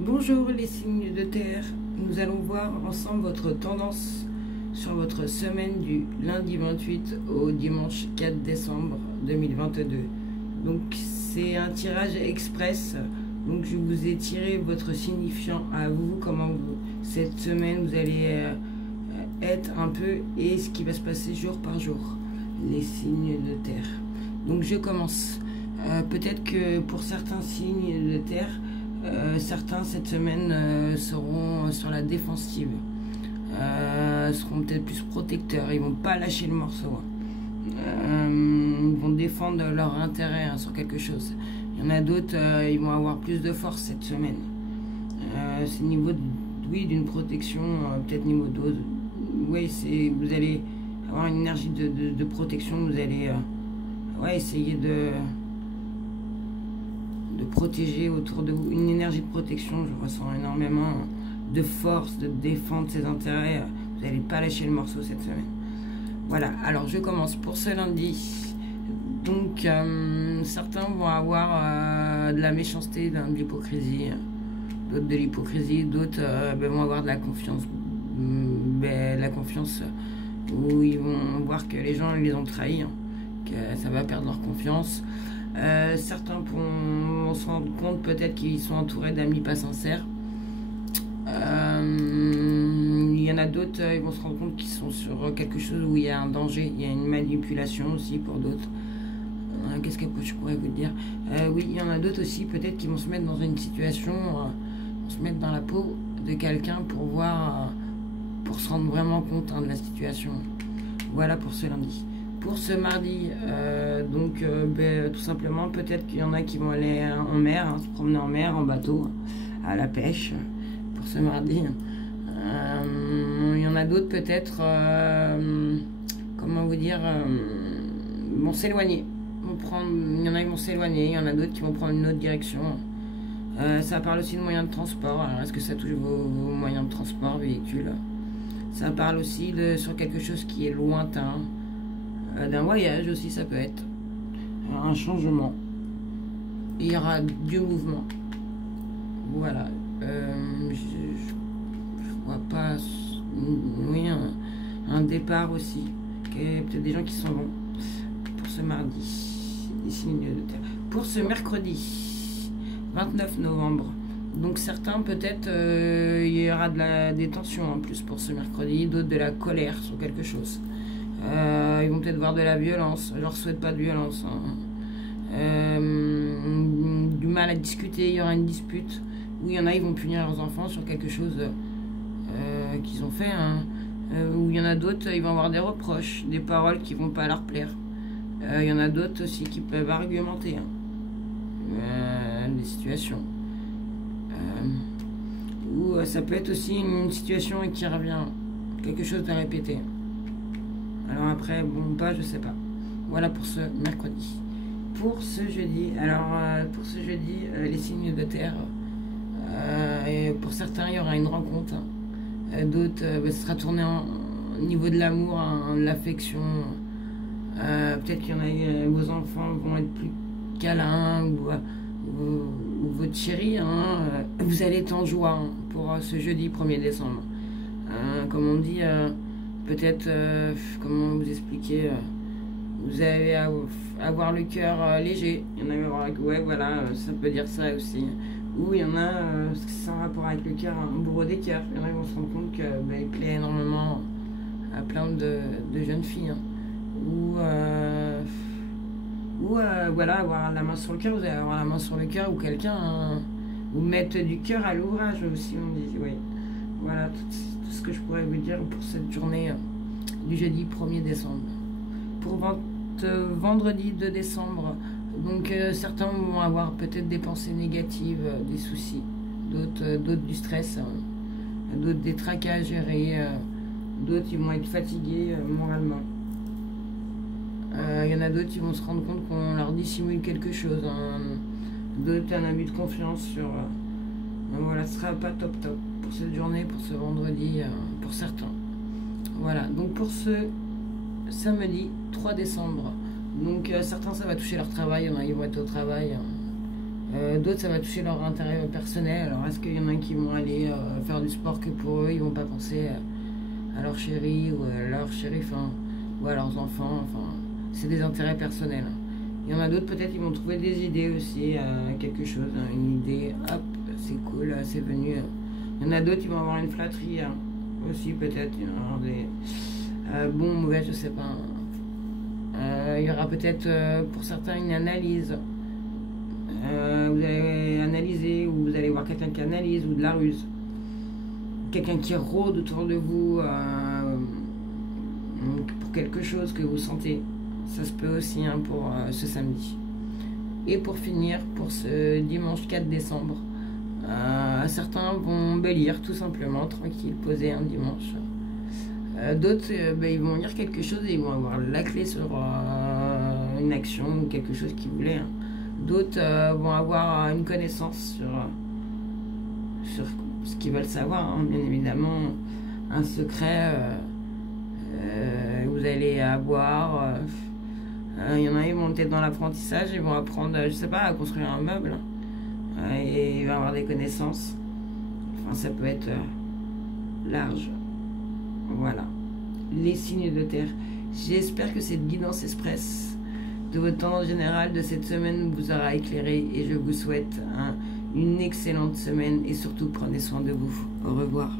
Bonjour les signes de terre, nous allons voir ensemble votre tendance sur votre semaine du lundi 28 au dimanche 4 décembre 2022. Donc c'est un tirage express, donc je vous ai tiré votre signifiant à vous, comment cette semaine vous allez être un peu et ce qui va se passer jour par jour, les signes de terre. Donc je commence. Peut-être que pour certains signes de terre, certains cette semaine seront sur la défensive, seront peut-être plus protecteurs, ils vont pas lâcher le morceau, ils vont défendre leur intérêt sur quelque chose. Il y en a d'autres, ils vont avoir plus de force cette semaine. C'est niveau d'une protection, peut-être niveau dose. Oui, vous allez avoir une énergie de protection, vous allez essayer de protéger autour de vous, une énergie de protection. Je ressens énormément de force, de défendre ses intérêts. Vous n'allez pas lâcher le morceau cette semaine. Voilà, alors je commence pour ce lundi. Donc certains vont avoir de la méchanceté, de l'hypocrisie, d'autres de l'hypocrisie, d'autres vont avoir de la confiance, où ils vont voir que les gens les ont trahis, que ça va perdre leur confiance. Certains vont se rendre compte peut-être qu'ils sont entourés d'amis pas sincères. Il y en a d'autres, ils vont se rendre compte qu'ils sont sur quelque chose où il y a un danger, il y a une manipulation aussi pour d'autres. Qu'est-ce que je pourrais vous dire? Oui, il y en a d'autres aussi peut-être qui vont se mettre dans une situation, se mettre dans la peau de quelqu'un pour voir, pour se rendre vraiment compte de la situation. Voilà pour ce lundi. Pour ce mardi, tout simplement, peut-être qu'il y en a qui vont aller en mer, se promener en mer, en bateau, à la pêche, pour ce mardi. Il y en a d'autres peut-être, comment vous dire, vont s'éloigner. Il y en a qui vont s'éloigner, il y en a d'autres qui vont prendre une autre direction. Ça parle aussi de moyens de transport. Alors, est-ce que ça touche vos moyens de transport, véhicules? Ça parle aussi sur quelque chose qui est lointain. D'un voyage aussi, ça peut être un changement. Il y aura du mouvement. Voilà. Je vois pas. Oui, un départ aussi. Peut-être des gens qui s'en vont. Pour ce mardi. Des signes de terre. Pour ce mercredi 29 novembre. Donc certains peut-être il y aura des tensions en plus pour ce mercredi. D'autres de la colère sur quelque chose. Ils vont peut-être voir de la violence. Je leur souhaite pas de violence. Du mal à discuter. Il y aura une dispute. Où il y en a, ils vont punir leurs enfants sur quelque chose qu'ils ont fait. Où il y en a d'autres, ils vont avoir des reproches, des paroles qui vont pas leur plaire. Il y en a d'autres aussi qui peuvent argumenter des situations. Ou ça peut être aussi une situation qui revient. Quelque chose de répété. Alors après, bon, je sais pas. Voilà pour ce mercredi. Pour ce jeudi, les signes de terre, et pour certains, il y aura une rencontre. D'autres, ce sera tourné au niveau de l'amour, de l'affection. Peut-être qu'il y en a, vos enfants vont être plus câlins, ou votre chérie. Vous allez être en joie pour ce jeudi 1er décembre. Comme on dit... peut-être, comment vous expliquer, vous allez avoir le cœur léger. Il y en a, ça peut dire ça aussi. Ou il y en a, c'est en rapport avec le cœur, un bourreau des cœurs. Il y en a qui vont se rendre compte qu'il plaît énormément à plein de jeunes filles. Avoir la main sur le cœur, vous allez avoir la main sur le cœur, ou quelqu'un, vous mettre du cœur à l'ouvrage aussi, on dit, oui. Voilà, tout ce que je pourrais vous dire pour cette journée du jeudi 1er décembre. Pour vendredi 2 décembre, donc certains vont avoir peut-être des pensées négatives, des soucis, d'autres du stress, d'autres des tracas à gérer, d'autres ils vont être fatigués moralement. Il y en a d'autres qui vont se rendre compte qu'on leur dissimule quelque chose, d'autres un abus de confiance sur... voilà, ce sera pas top pour cette journée, pour ce vendredi, pour certains. Voilà, donc pour ce samedi 3 décembre, donc certains ça va toucher leur travail, ils vont être au travail, D'autres, ça va toucher leur intérêt personnel. Alors, est-ce qu'il y en a qui vont aller faire du sport que pour eux, ils vont pas penser à leur chérie ou à leur shérif, hein, ou à leurs enfants. Enfin, c'est des intérêts personnels. Il y en a d'autres, peut-être, ils vont trouver des idées aussi, quelque chose, hein, une idée, hop, c'est cool, c'est venu. Il y en a d'autres, ils vont avoir une flatterie, hein, aussi, peut-être. Il y en aura des bons, mauvais, je sais pas. Il y aura peut-être, pour certains, une analyse. Vous allez analyser, ou vous allez voir quelqu'un qui analyse, ou de la ruse. Quelqu'un qui rôde autour de vous pour quelque chose que vous sentez. Ça se peut aussi, hein, pour ce samedi. Et pour finir, pour ce dimanche 4 décembre, certains vont lire tout simplement, tranquille, poser un dimanche. D'autres, ils vont lire quelque chose et ils vont avoir la clé sur une action ou quelque chose qu'ils voulaient. Hein. D'autres vont avoir une connaissance sur ce qu'ils veulent savoir, hein, bien évidemment, un secret. Vous allez avoir... il y en a qui vont peut-être dans l'apprentissage, ils vont apprendre, je sais pas, à construire un meuble. Et il va avoir des connaissances. Enfin, ça peut être large. Voilà. Les signes de terre. J'espère que cette guidance express de votre tendance générale de cette semaine vous aura éclairé et je vous souhaite une excellente semaine et surtout prenez soin de vous. Au revoir.